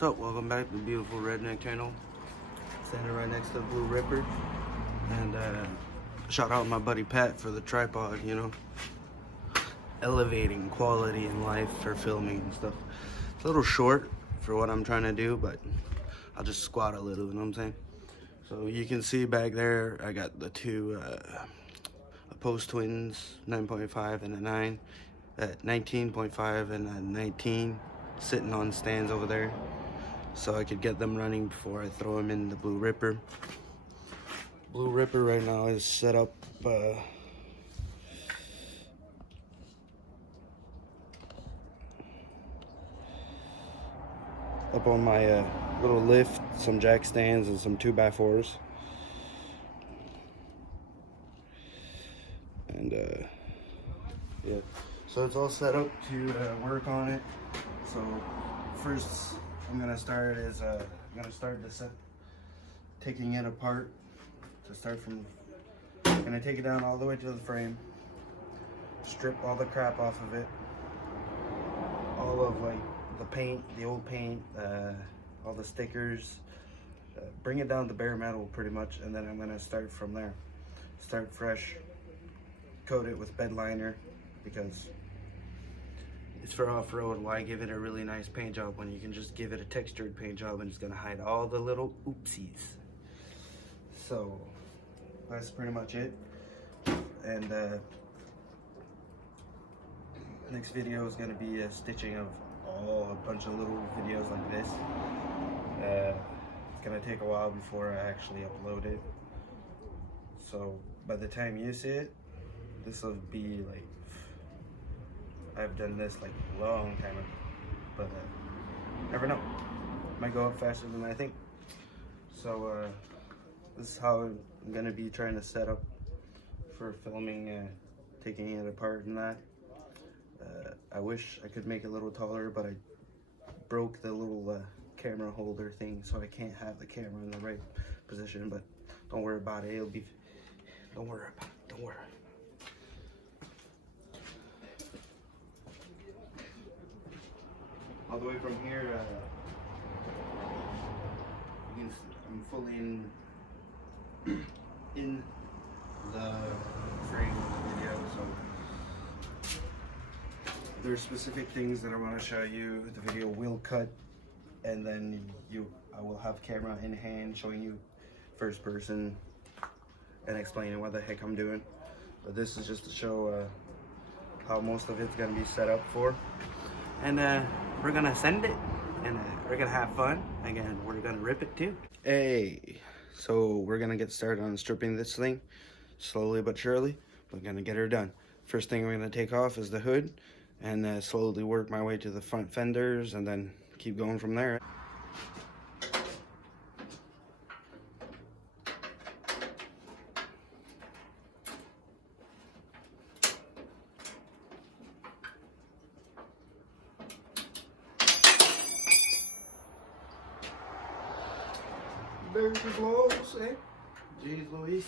What's up? Welcome back to the beautiful Redneck channel. Standing right next to the Blue Ripper. And shout out my buddy Pat for the tripod, you know. Elevating quality in life for filming and stuff. It's a little short for what I'm trying to do, but I'll just squat a little, you know what I'm saying? So you can see back there, I got the two Post Twins, 9.5 and a 9. At 19.5 and a 19 sitting on stands over there, so I could get them running before I throw them in the Blue Ripper. Blue Ripper right now is set up up on my little lift, some jack stands and some 2x4s. And yeah, so it's all set up to work on it. So first I'm gonna start is taking it apart. To start from, I'm gonna take it down all the way to the frame, strip all the crap off of it, all of like the paint, the old paint, all the stickers, bring it down to bare metal pretty much, and then I'm gonna start from there. Start fresh, coat it with bed liner because it's for off-road. Why give it a really nice paint job when you can just give it a textured paint job and it's gonna hide all the little oopsies. So that's pretty much it. And next video is gonna be a stitching of a bunch of little videos like this. It's gonna take a while before I actually upload it. So by the time you see it, this will be like, I've done this like a long time ago, but never know. Might go up faster than I think. So this is how I'm gonna be trying to set up for filming, taking it apart and that. I wish I could make it a little taller, but I broke the little camera holder thing, so I can't have the camera in the right position. But don't worry about it. It'll be. Don't worry about it. Don't worry. All the way from here, you can see I'm fully in the frame of the video, so there's specific things that I want to show you. The video will cut, and then I will have camera in hand showing you first person and explaining what the heck I'm doing. But this is just to show how most of it's gonna be set up for. And we're gonna send it, and we're gonna have fun. Again, we're gonna rip it too. Hey, so we're gonna get started on stripping this thing, slowly but surely. We're gonna get her done. First thing we're gonna take off is the hood, and slowly work my way to the front fenders, and then keep going from there. Very close, eh? Jeez Louise.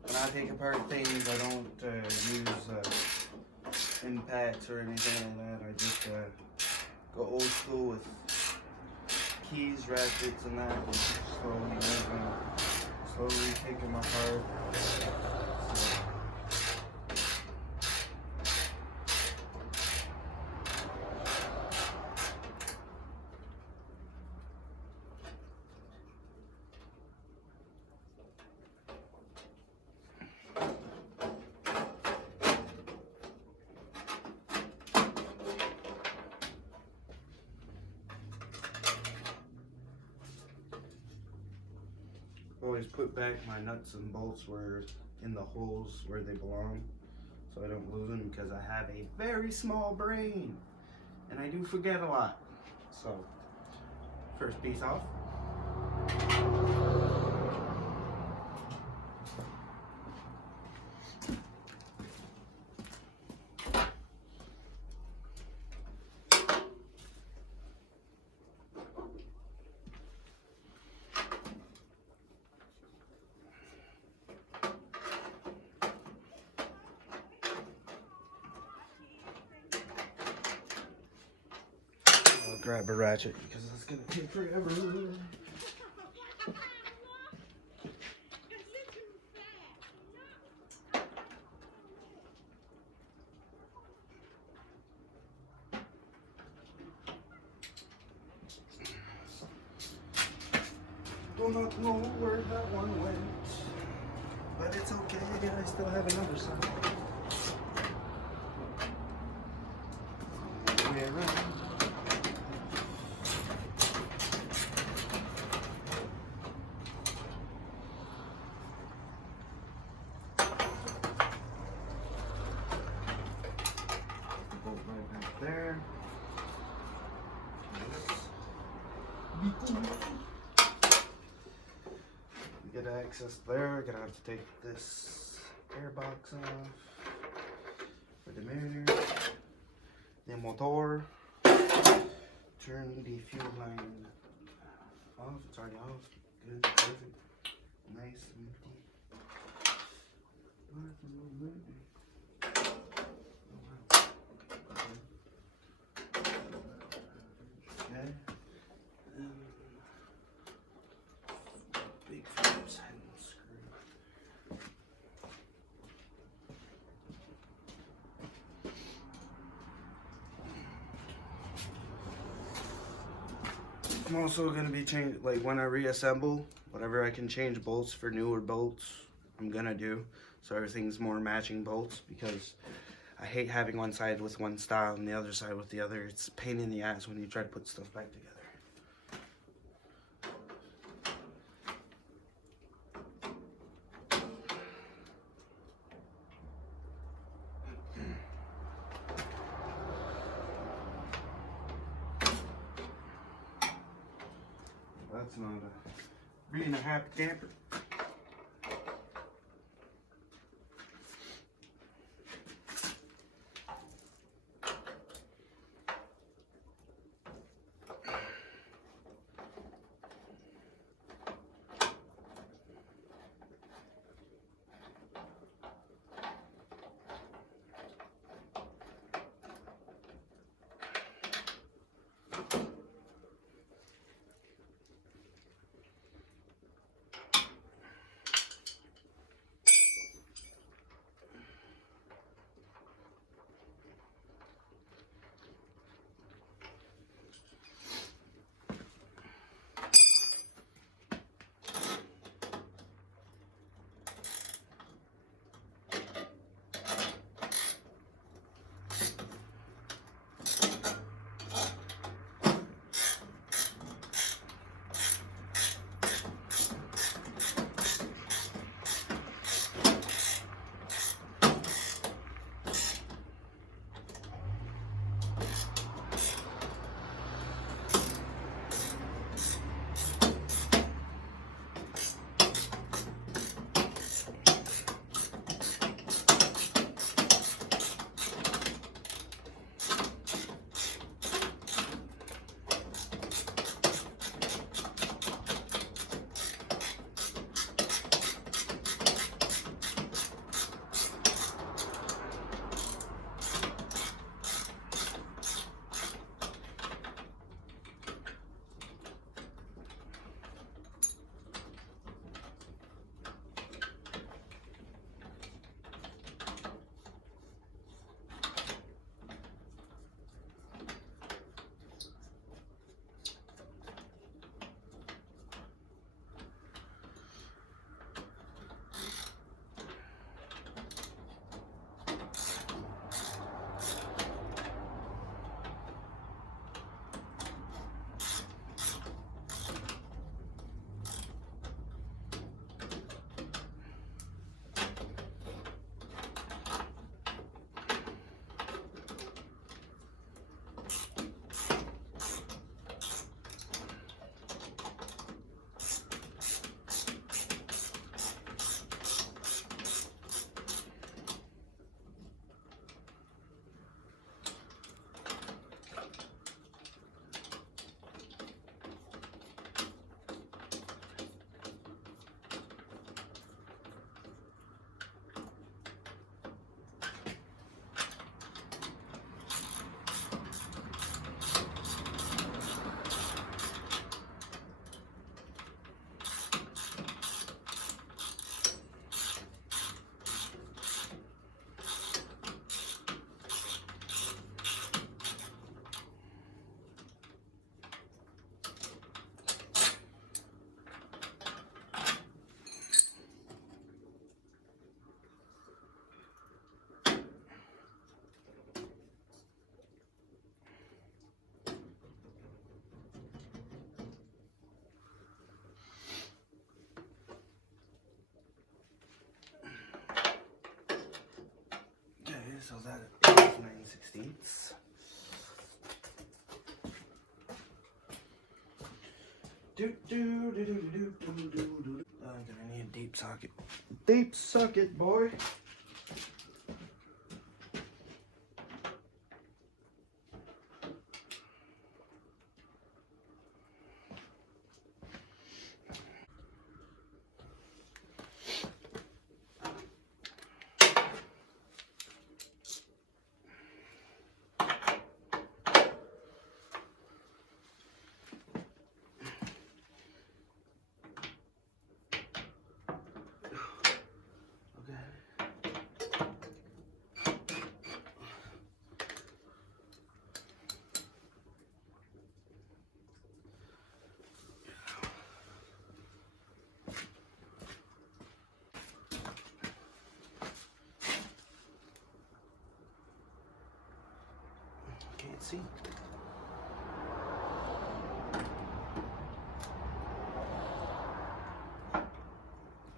When I take apart things, I don't use impacts or anything like that. I just go old school with keys, ratchets, and that. And slowly take them apart. Always put back my nuts and bolts where in the holes where they belong so I don't lose them, because I have a very small brain and I do forget a lot. So first piece off. I'll grab a ratchet because it's gonna take forever. Do not know where that one went, but it's okay, I still have another side. Way around. Bolt right back there. Get access there. Gonna have to take this air box off for the mirror, the motor. Turn the fuel line off. It's already off. Good, perfect, nice, empty. Okay. Big Phillips head screw. I'm also gonna be changing, like when I reassemble, whatever I can change bolts for newer bolts, I'm gonna do, so everything's more matching bolts, because I hate having one side with one style and the other side with the other. It's a pain in the ass when you try to put stuff back together. That's not a 3.5 camper. so that is 9/16. I'm gonna need a deep socket. Deep socket, boy. Can't see. There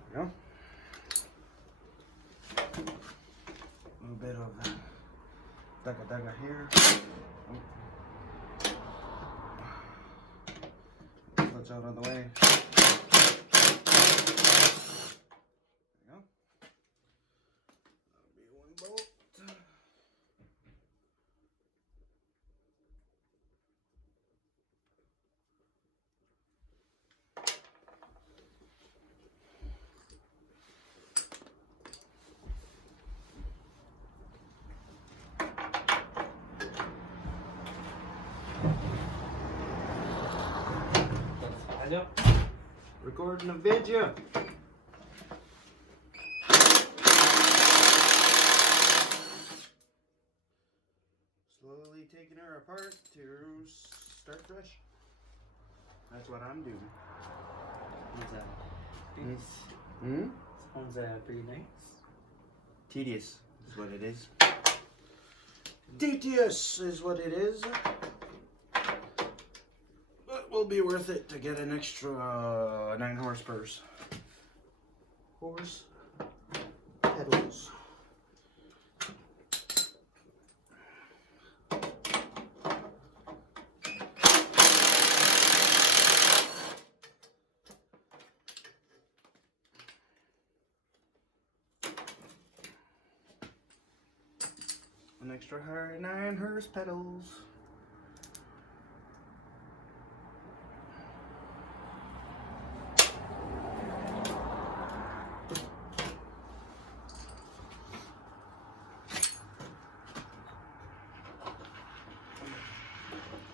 we go. A little bit of daga here. Clutch out of the way. There we go. That'll be one bolt. Recording a video. Slowly taking her apart to start fresh. That's what I'm doing. Sounds pretty nice. Tedious is what it is. Tedious is what it is. But will be worth it to get an extra 9 horsepower. Horse pedals. An extra 9 horse pedals.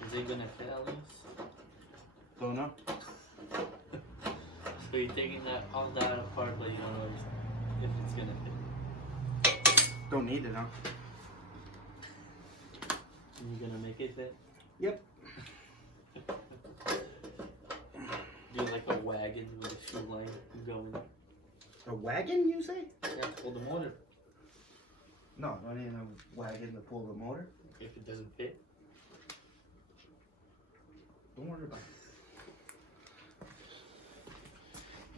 Is it gonna fit at least? Don't know. So you're taking all that apart, but you don't know if it's gonna fit. Don't need it, huh? And you're gonna make it fit? Yep. Do like a wagon with a shoe line going. A wagon, you say? Yeah, to pull the motor. No, not in a wagon to pull the motor. If it doesn't fit. Don't worry about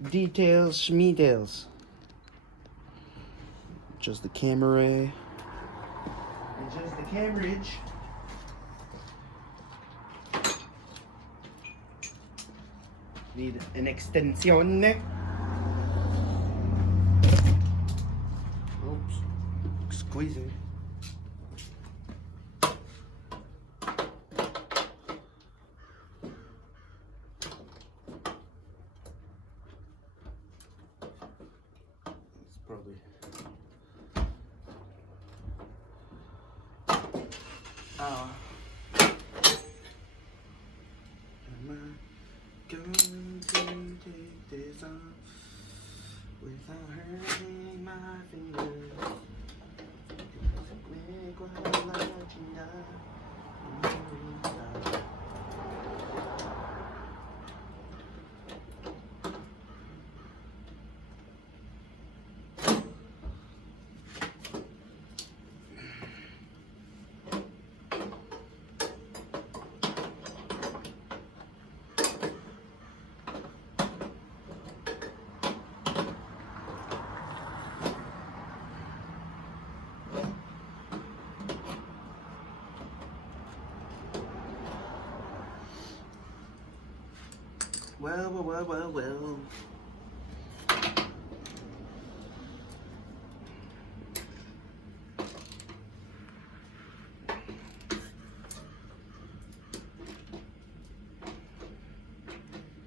it. Details, schmeetails. Just the camera. And just the carriage. Need an extension. Oops. Squeezing. Probably. Am I going to take this off without hurting my fingers? Make what I like and die. Well.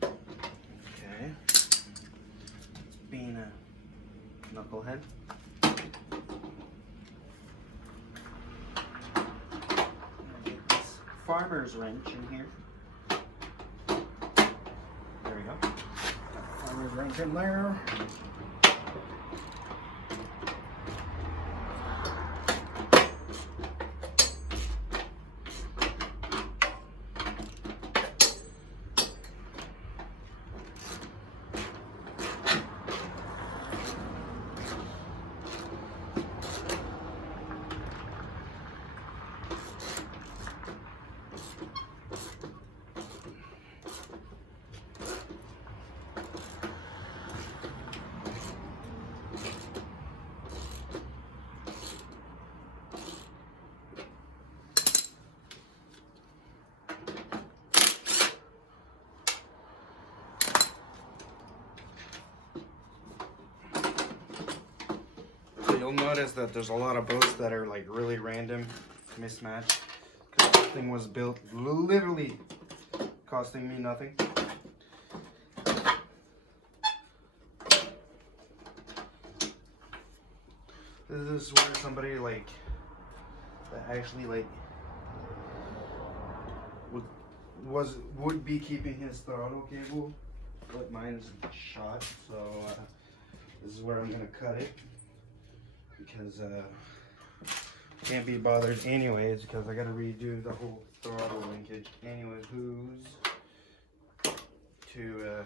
Okay. Being a knucklehead. Get this farmer's wrench in here. There we go. Got the farmer's wrench in there. You'll notice that there's a lot of bolts that are like really random, mismatched, because this thing was built literally costing me nothing. This is where somebody like that actually like would be keeping his throttle cable, but mine's shot, so this is where I'm gonna cut it. Because can't be bothered anyways, because I gotta redo the whole throttle linkage anyways. Who's to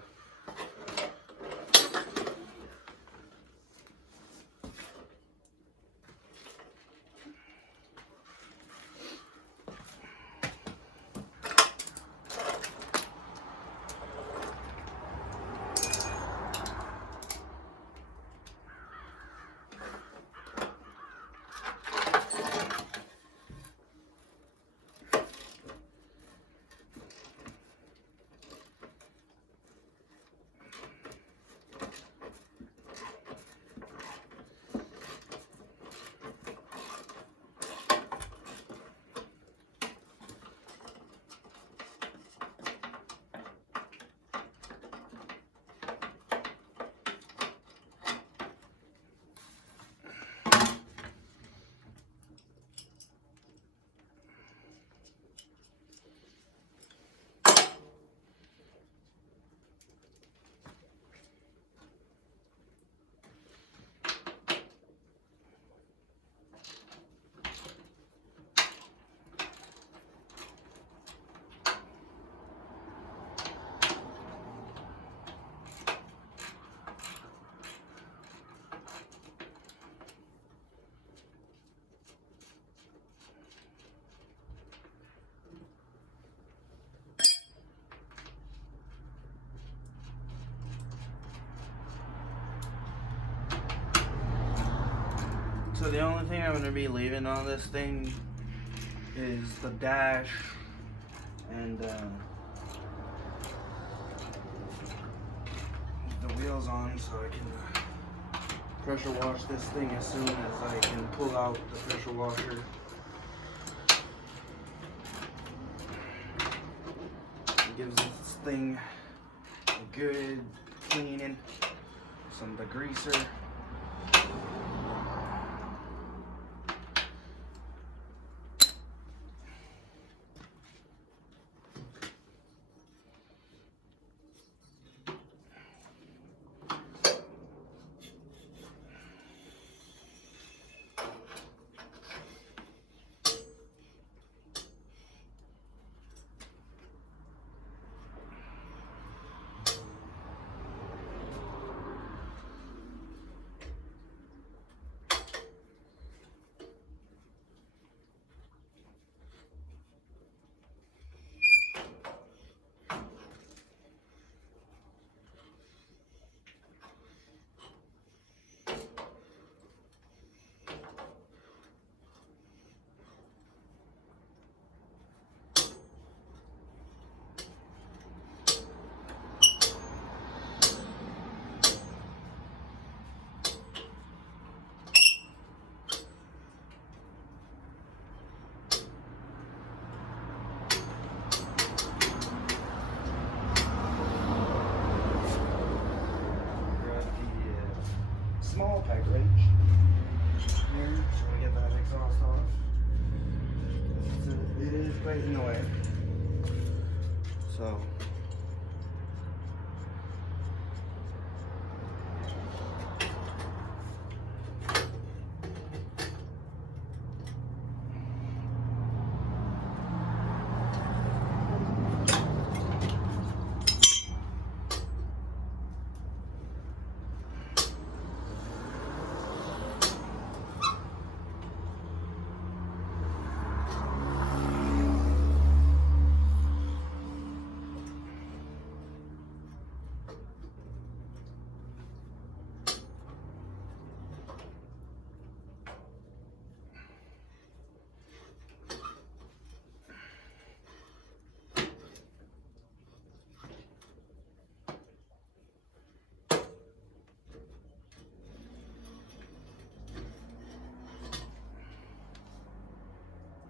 So the only thing I'm going to be leaving on this thing is the dash and the wheels on, so I can pressure wash this thing as soon as I can pull out the pressure washer. It gives this thing a good cleaning, some degreaser. right in the way. So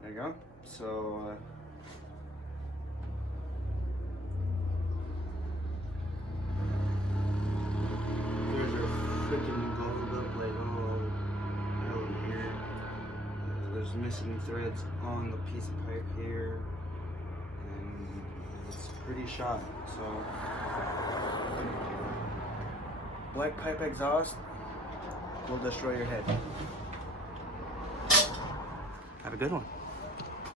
there you go. So there's a freaking balled up like oh hell here. There's missing threads on the piece of pipe here, and it's pretty shot. So black pipe exhaust will destroy your head. Have a good one.